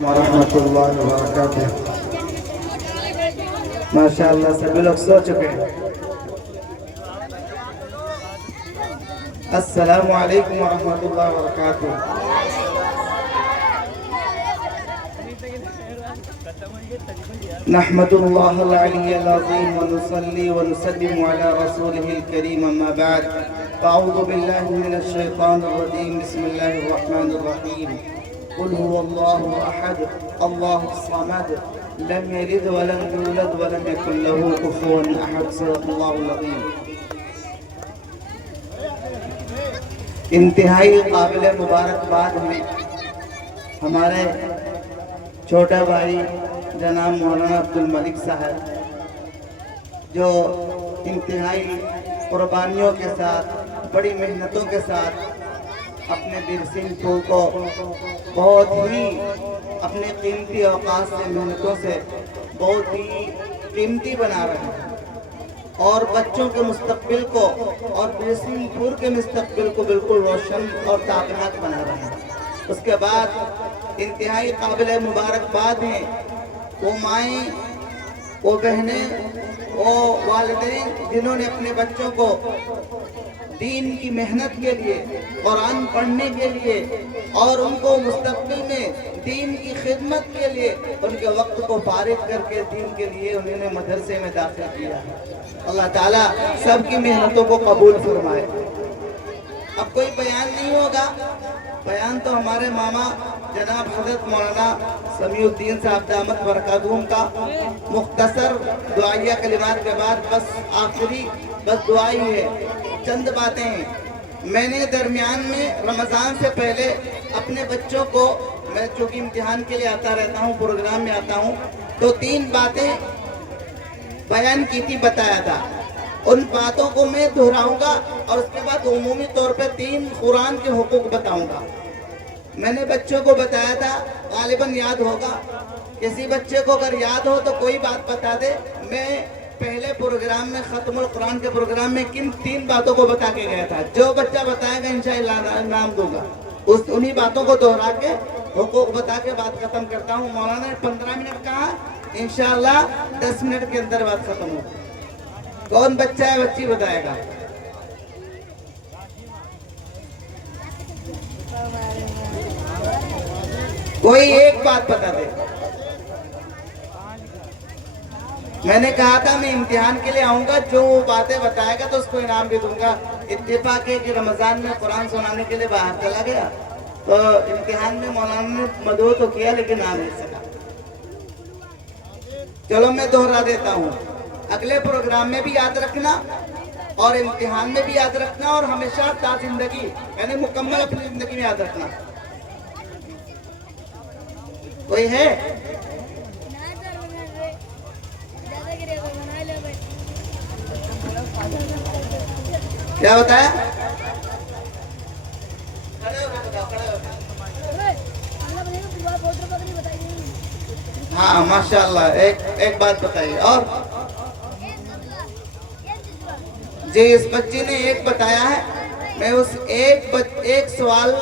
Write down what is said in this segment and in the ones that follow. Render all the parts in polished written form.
ورحمۃ اللہ وبرکاتہ۔ ماشاءاللہ سبھی لوگ سو چکے ہیں۔ السلام علیکم ورحمۃ اللہ وبرکاتہ۔ نحمد اللہ العلی العظیم ونصلی ونسلم علی رسولہ الکریم اما بعد فاعوذ باللہ من الشیطان الرجیم بسم اللہ الرحمن الرحیم قل هو اللہ احد اللہ الصمد لم یلد ولم یولد ولم یکن له کفوا احد صدق اللہ العظیم۔ انتہائی قابل مبارکباد ہیں ہمارے چھوٹا بھائی جناب مولانا عبد الملک صاحب، جو انتہائی قربانیوں کے ساتھ بڑی محنتوں کے ساتھ اپنے برسنگ پھول کو بہت ہی اپنے قیمتی اوقات سے محنتوں سے بہت ہی قیمتی بنا رہے ہیں اور بچوں کے مستقبل کو اور برسنگ پھول کے مستقبل کو بالکل روشن اور تابناک بنا رہے ہیں۔ اس کے بعد انتہائی قابل مبارکباد ہیں وہ مائیں، وہ بہنیں، وہ والدین جنہوں نے اپنے بچوں کو دین کی محنت کے لیے، قرآن پڑھنے کے لیے اور ان کو مستقبل میں دین کی خدمت کے لیے ان کے وقت کو فارغ کر کے دین کے لیے انہوں نے مدرسے میں داخل کیا۔ اللہ تعالیٰ سب کی محنتوں کو قبول فرمائے۔ اب کوئی بیان نہیں ہوگا، بیان تو ہمارے ماما جناب حضرت مولانا سمیع الدین صاحب دامت برکاتہم کا مختصر دعائیہ کلمات کے بعد بس آخری بس دعائی ہے، چند باتیں ہیں۔ میں نے درمیان میں رمضان سے پہلے اپنے بچوں کو، میں چونکہ امتحان کے لیے آتا رہتا ہوں، پروگرام میں آتا ہوں، تو 3 باتیں بیان کی تھی، بتایا تھا۔ ان باتوں کو میں دہراؤں گا اور اس کے بعد عمومی طور پہ 3 قرآن کے حقوق بتاؤں گا۔ میں نے بچوں کو بتایا تھا، غالباً یاد ہوگا، کسی بچے کو اگر یاد ہو تو کوئی بات بتا دے۔ میں پہلے پروگرام میں ختم القرآن کے پروگرام میں کن 3 باتوں کو بتا کے گیا تھا؟ جو بچہ بتائے گا انشاءاللہ انعام دوں گا۔ انہی باتوں کو دہرا کے حقوق بتا کے بات ختم کرتا ہوں۔ مولانا نے 15 منٹ کہا، انشاءاللہ 10 منٹ کے اندر بات ختم ہوگی۔ کون بچہ ہے بچی بتائے گا؟ کوئی ایک بات بتا دے۔ میں نے کہا تھا میں امتحان کے لیے آؤں گا، جو باتیں بتائے گا تو اس کو انعام بھی دوں گا۔ اتفاق ہے کہ رمضان میں قرآن سنانے کے لیے باہر چلا گیا تو امتحان میں مولانا نے مدعو تو کیا لیکن آ نہیں سکا۔ چلو میں دہرا دیتا ہوں، اگلے پروگرام میں بھی یاد رکھنا اور امتحان میں بھی یاد رکھنا اور ہمیشہ تا زندگی یعنی مکمل اپنی زندگی میں یاد رکھنا۔ کوئی ہے؟ کیا بتایا؟ ہاں ماشاءاللہ، ایک بات بتائیے اور جی اس بچی نے ایک بتایا ہے، میں اس ایک سوال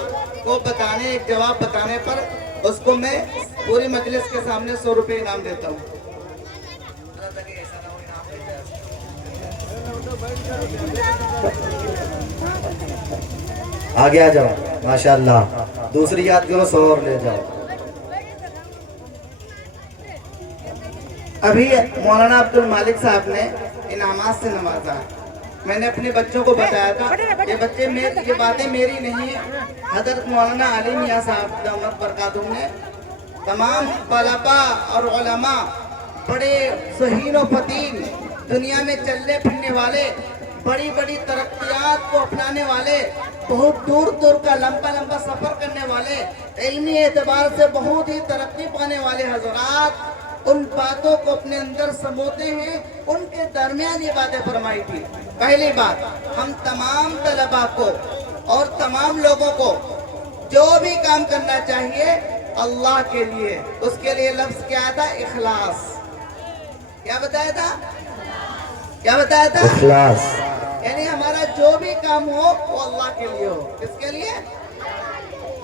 کو بتانے، ایک جواب بتانے پر اس کو میں پوری مجلس کے سامنے 100 روپے انعام دیتا ہوں۔ آگے آ جاؤ، ماشاءاللہ دوسری یاد کرو، 100 اور لے جاؤ۔ ابھی مولانا عبد الملک صاحب نے انعامات سے نوازا۔ میں نے اپنے بچوں کو بتایا تھا یہ باتیں میری نہیں ہیں، حضرت مولانا علی میاں صاحب دامت برکاتہم نے تمام طلباء اور علماء، بڑے ذہین و فطین، دنیا میں چلنے پھرنے والے، بڑی بڑی ترقیات کو اپنانے والے، بہت دور دور کا لمبا سفر کرنے والے، علمی اعتبار سے بہت ہی ترقی پانے والے حضرات ان باتوں کو اپنے اندر سموتے ہیں۔ ان کے درمیان یہ باتیں فرمائی تھی۔ پہلی بات، ہم تمام طلباء کو اور تمام لوگوں کو جو بھی کام کرنا چاہیے اللہ کے لیے، اس کے لیے لفظ کیا تھا؟ اخلاص۔ کیا بتایا تھا؟ کیا بتایا تھا؟ اخلاص۔ یعنی ہمارا جو بھی کام ہو وہ اللہ کے لیے ہو۔ کس کے لیے؟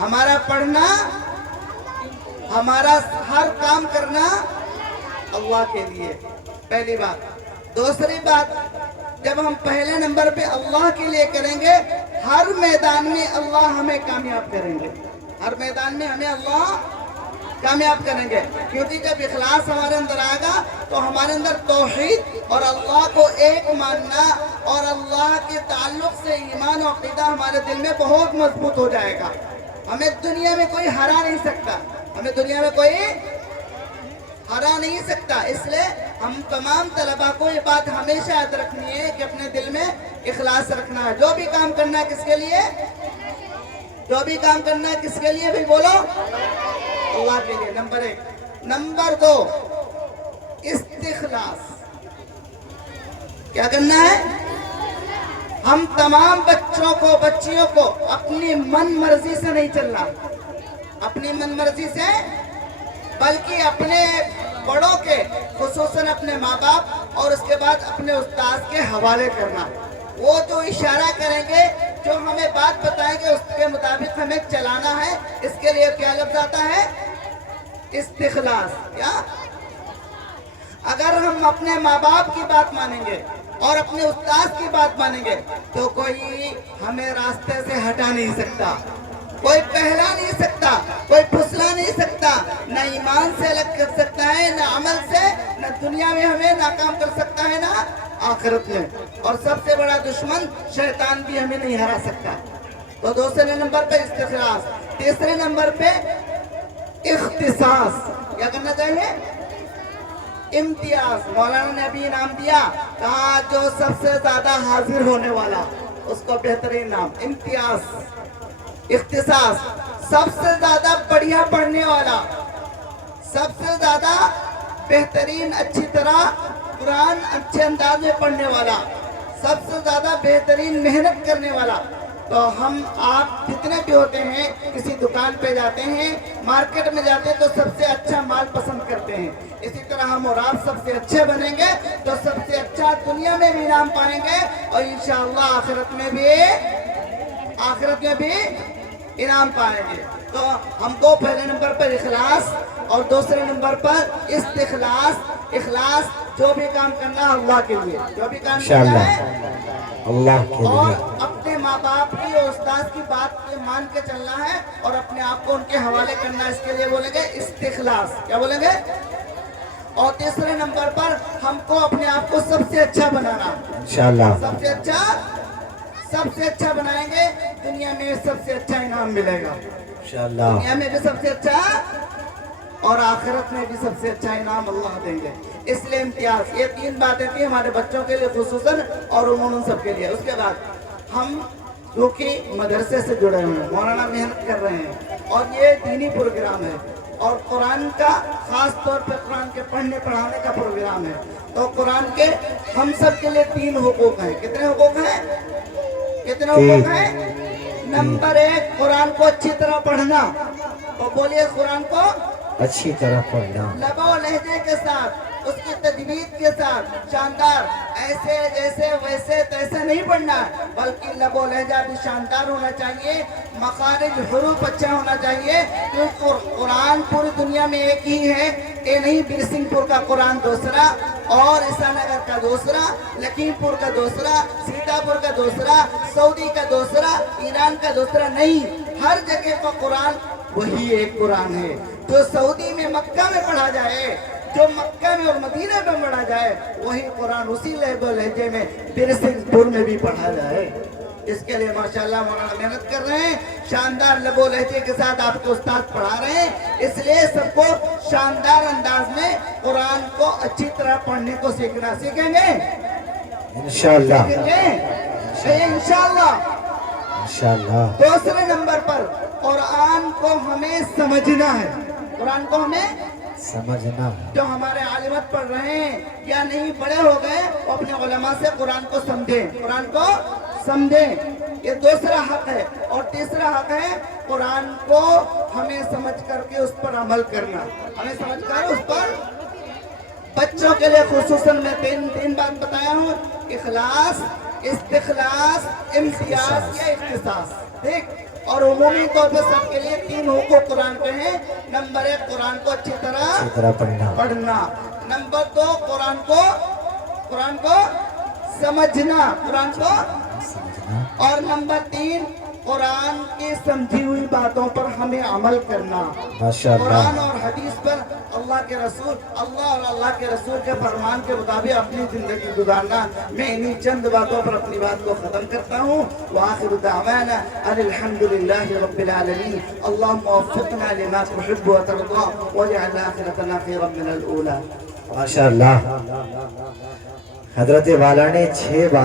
ہمارا پڑھنا ہمارا ہر کام کرنا اللہ کے لیے، پہلی بات۔ دوسری بات، جب ہم پہلے نمبر پہ اللہ کے لیے کریں گے، ہر میدان میں اللہ ہمیں کامیاب کریں گے، ہر میدان میں ہمیں اللہ کامیاب کریں گے، کیونکہ جب اخلاص ہمارے اندر آئے گا تو ہمارے اندر توحید اور اللہ کو ایک ماننا اور اللہ کے تعلق سے ایمان و عقیدہ ہمارے دل میں بہت مضبوط ہو جائے گا۔ ہمیں دنیا میں کوئی ہرا نہیں سکتا، ہمیں دنیا میں کوئی ہرا نہیں سکتا۔ اس لیے ہم تمام طلباء کو یہ بات ہمیشہ یاد رکھنی ہے کہ اپنے دل میں اخلاص رکھنا ہے۔ جو بھی کام کرنا ہے کس کے لیے؟ جو بھی کام کرنا ہے کس کے لیے بھی بولو؟ اللہ کے لیے، نمبر 1۔ نمبر 2، استخلاص۔ کیا کرنا ہے؟ ہم تمام بچوں کو، بچیوں کو اپنی من مرضی سے نہیں چلنا، اپنی من مرضی سے، بلکہ اپنے بڑوں کے، خصوصاً اپنے ماں باپ اور اس کے بعد اپنے استاد کے حوالے کرنا۔ وہ جو اشارہ کریں گے، جو ہمیں بات بتائیں گے، اس کے مطابق ہمیں چلانا ہے۔ اس کے لیے کیا لفظ آتا ہے؟ استخلاص۔ کیا؟ اگر ہم اپنے ماں باپ کی بات مانیں گے اور اپنے استاد کی بات مانیں گے تو کوئی ہمیں راستے سے ہٹا نہیں سکتا، کوئی پہلا نہیں سکتا، کوئی پھسلا نہیں سکتا، نہ ایمان سے الگ کر سکتا ہے، نہ عمل سے، نہ دنیا میں ہمیں ناکام کر سکتا ہے، نہ آخرت میں۔ اور سب سے بڑا دشمن شیطان بھی ہمیں نہیں ہرا سکتا۔ تو دوسرے نمبر پہ استخلاص۔ تیسرے نمبر پہ اختصاص۔ کیا کرنا چاہیے؟ امتیاز۔ مولانا نے ابھی نام دیا، کہا جو سب سے زیادہ حاضر ہونے والا، اس کو بہترین نام امتیاز، اختصاص۔ سب سے زیادہ بڑھیا پڑھنے والا، سب سے زیادہ بہترین، اچھی طرح قرآن اچھے انداز میں پڑھنے والا، سب سے زیادہ بہترین محنت کرنے والا۔ تو ہم آپ جتنے بھی ہوتے ہیں، کسی دکان پہ جاتے ہیں، مارکیٹ میں جاتے ہیں تو سب سے اچھا مال پسند کرتے ہیں۔ اسی طرح ہم اور آپ سب سے اچھے بنیں گے تو سب سے اچھا دنیا میں بھی انعام پائیں گے اور انشاءاللہ آخرت میں بھی انعام پائیں گے۔ تو ہم کو پہلے نمبر پر اخلاص اور دوسرے نمبر پر استخلاص۔ اخلاص، جو بھی کام کرنا ہے اللہ کے لیے، جو بھی کام کرنا ہے اللہ کے اور لیے، اپنے ماں باپ کی اور استاد کی بات مان کے چلنا ہے اور اپنے آپ کو ان کے حوالے کرنا ہے۔ اس کے لیے بولیں گے استخلاص۔ کیا بولیں گے؟ اور تیسرے نمبر پر ہم کو اپنے آپ کو سب سے اچھا بنانا، انشاءاللہ سب سے اچھا بنائیں گے، دنیا میں سب سے اچھا انعام ملے گا، انشاءاللہ دنیا میں بھی سب سے اچھا اور آخرت میں بھی سب سے اچھا انعام اللہ دیں گے۔ اس لیے امتیاز، یہ 3 باتیں تھیں ہمارے بچوں کے لیے خصوصاً اور عموماً سب کے لیے۔ اس کے بعد ہم کیونکہ مدرسے سے جڑے ہوئے ہیں، مولانا محنت کر رہے ہیں اور یہ دینی پروگرام ہے اور قرآن کا خاص طور پہ قرآن کے پڑھنے پڑھانے کا پروگرام ہے، تو قرآن کے ہم سب کے لیے 3 حقوق ہیں۔ کتنے حقوق ہیں؟ کتنے حقوق ہیں؟ نمبر 1، قرآن کو اچھی طرح پڑھنا۔ اور بولیے، قرآن کو اچھی طرح پڑھنا، لب و لہجے کے ساتھ، اس کی تجوید کے ساتھ، شاندار، ایسے جیسے ویسے تیسے نہیں پڑھنا ہے، بلکہ لب و لہجہ بھی شاندار ہونا چاہیے، مخارج حروف اچھا ہونا چاہیے، کیونکہ قرآن پوری دنیا میں ایک ہی ہے۔ یہ نہیں برسنگ پور کا قرآن دوسرا اور عیسیٰ نگر کا دوسرا، لکھیم پور کا دوسرا، سیتا پور کا دوسرا، سعودی کا دوسرا، ایران کا دوسرا، نہیں، ہر جگہ کا قرآن وہی ایک قرآن ہے۔ جو سعودی میں مکہ میں پڑھا جائے، جو مکہ میں اور مدینہ میں پڑھا جائے، وہی قرآن اسی لہب و لہجے میں برسنگ پور میں بھی پڑھا جائے۔ اس کے لیے ماشاءاللہ مولانا محنت کر رہے ہیں، شاندار لب و لہجے کے ساتھ آپ کو استاد پڑھا رہے ہیں۔ اس لیے سب کو شاندار انداز میں قرآن کو اچھی طرح پڑھنے کو سیکھنا، سیکھیں گے انشاءاللہ سیکھیں گے انشاءاللہ۔ انشاءاللہ دوسرے نمبر پر قرآن کو ہمیں سمجھنا ہے، قرآن کو ہمیں سمجھنا، جو ہمارے عالمت پڑھ رہے ہیں یا نہیں بڑے ہو گئے، وہ اپنے علماء سے قرآن کو سمجھیں، قرآن کو سمجھیں، یہ دوسرا حق ہے۔ اور تیسرا حق ہے قرآن کو ہمیں سمجھ کر کے اس پر عمل کرنا، ہمیں سمجھ کر اس پر۔ بچوں کے لیے خصوصاً میں تین بات بتایا ہوں، اخلاص، استخلاص، امتیاز یا اختصاص، ٹھیک۔ اور عمومی طور پر سب کے لیے 3 حقوق قرآن کے ہیں۔ نمبر 1 قرآن کو اچھی طرح پڑھنا، نمبر 2 قرآن کو سمجھنا، قرآن کو، اور نمبر 3 قرآن کی سمجھی ہوئی باتوں پر ہمیں عمل کرنا، قرآن اور حدیث پر اللہ اور اللہ کے رسول کے فرمان کے مطابق اپنی زندگی گزارنا۔ میں انہی چند باتوں پر اپنی بات کو ختم کرتا ہوں۔ وآخر دعوانا ان الحمدللہ رب العالمین، اللہم وفقنا لما تحب وترضى واجعل آخرتنا خیرا من الاولى۔ ماشاءاللہ، حضرت والا نے 6 بات